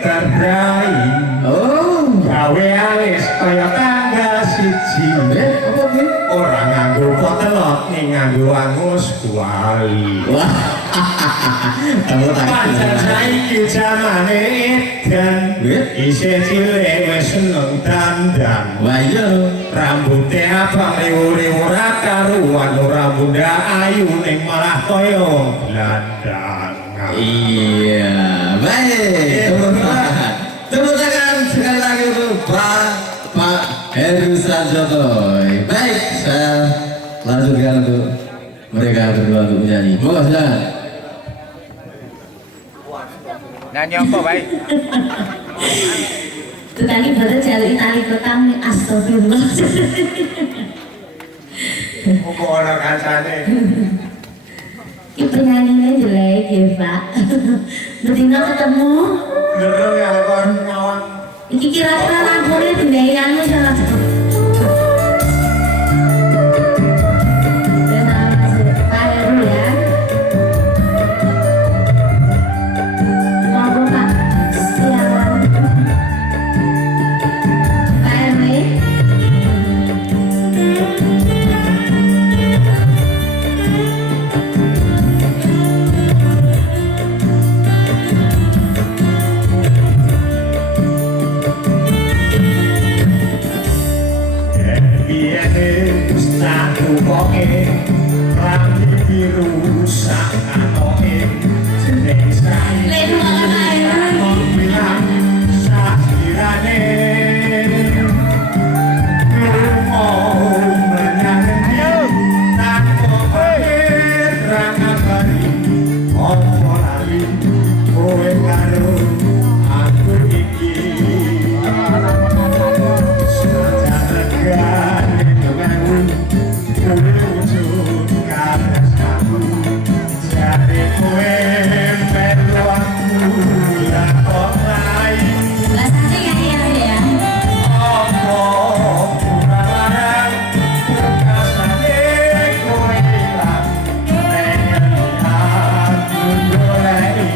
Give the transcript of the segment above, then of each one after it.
terrai. Oh, gawe alis kaya tanggal siji. apa ki? Ora nganggo potelot ning nganggo angus kuali. Wah, kamu Pancen saiki jamane edan, isih cilik wis seneng dandan. Wah iya. Rambute abang riwu-riwu ora karuan, ora bunda ayu ning malah kaya wong gelandang. Iya, baik. Tepuk tangan sekali lagi untuk Pak Heru Sanjoto. Baik, saya lanjutkan untuk mereka berdua untuk menyanyi. Mohon silakan. Nyanyi apa baik? Itu tadi baru cari tali petang astagfirullah. Muga ana kancane. Ki penyanyinya jelek ya Pak. Betina ketemu. Ngereng ya kon ngawang. Iki kira-kira lagunya dinaikanmu salah satu. Pak Heru ya. Monggo Pak. Silakan. Pak Heru. Rambut biru sak katoke jeneng sae bilang sakirane mau menyang tak kepikir rangabari opo lali kowe karo aku iki saja regane kemewu wujud kadas kamu jari kowe perlu aku ya kok lain Bahasanya nyanyi ya. opo kurang kasane kowe ilang pengen aku goleki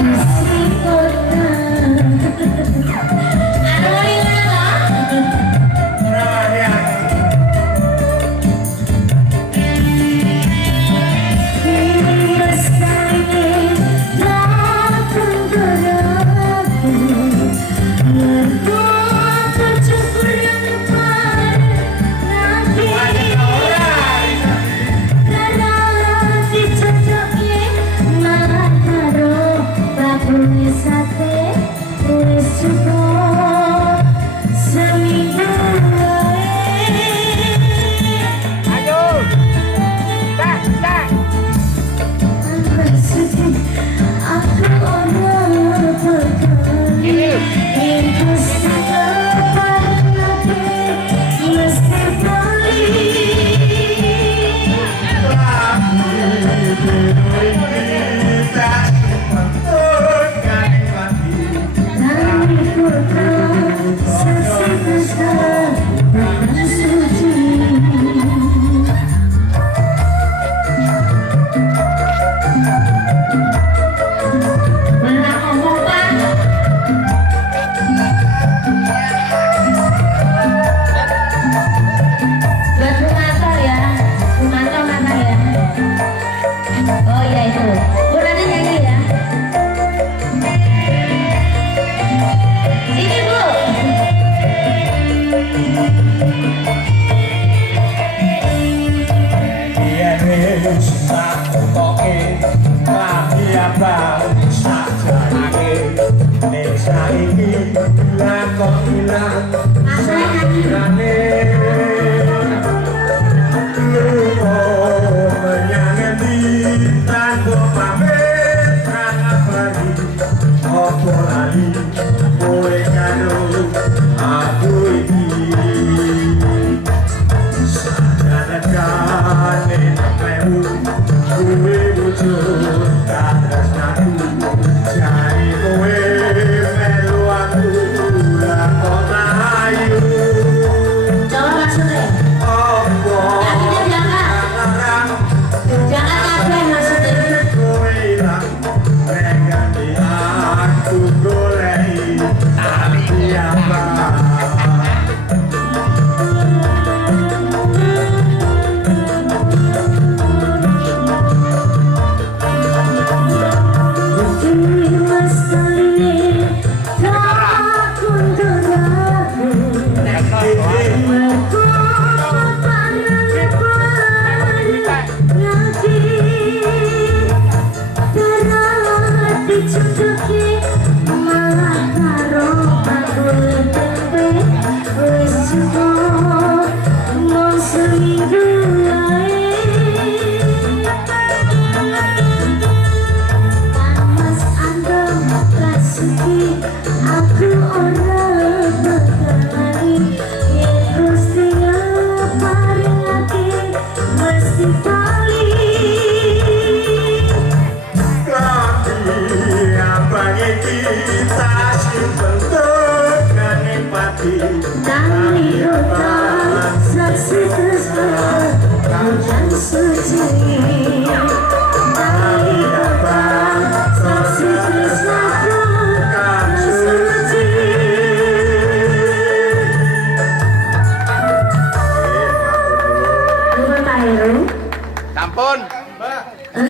Isi kota. Ada mau dengar ramanya Ayo. Tak, tak. Oh iya itu. Buranya nyanyi ya. Sini Bu. Yen sak toke lagi abang sak jarake nek saiki lakon ilang sakirane lupa menyang endi tanpa pamit rangabari opo lali kowe karo aku iki sadadakane nemewu kowe wujud kadas aku jari kowe melu aku lakon ayu Coba maksudnya. opo Kakinya diangkat. Jangan kabeh maksudnya. kowe ilang pengen aku golek bentuk pati Dari hutan saksi tresna hujan suci. Dari hutan saksi tresna hujan suci. Nuhun Pak Heru. Sampun.